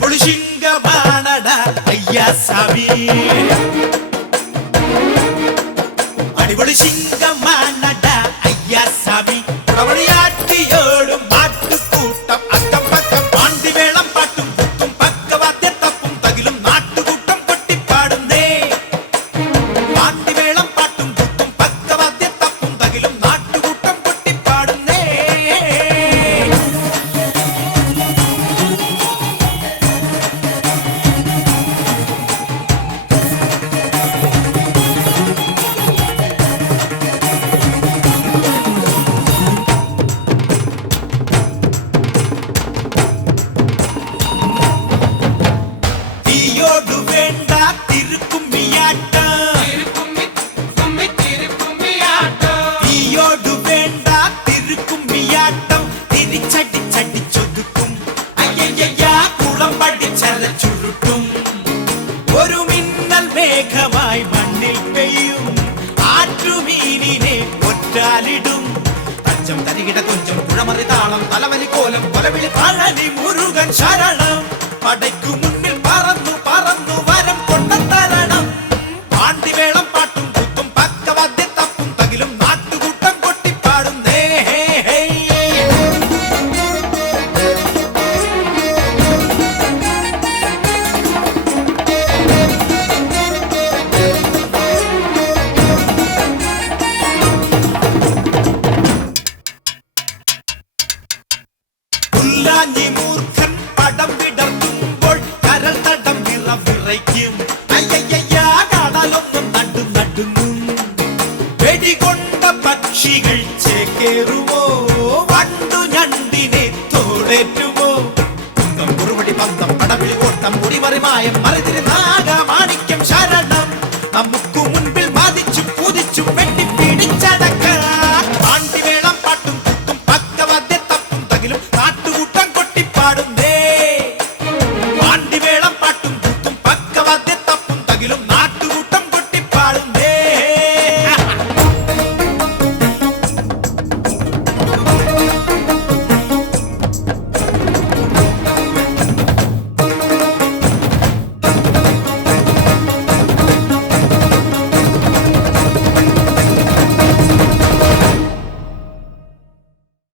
ஒளிசிங்க பானடா ஐயா சாமி. அடிபொளி சிங்க അമൃതാളം തലവലി കോലം കൊലവിളി താഴി മുരുകൻ ശരണം. പടയ്ക്കുമുണ്ട് மாயம் மறந்திருந்தான்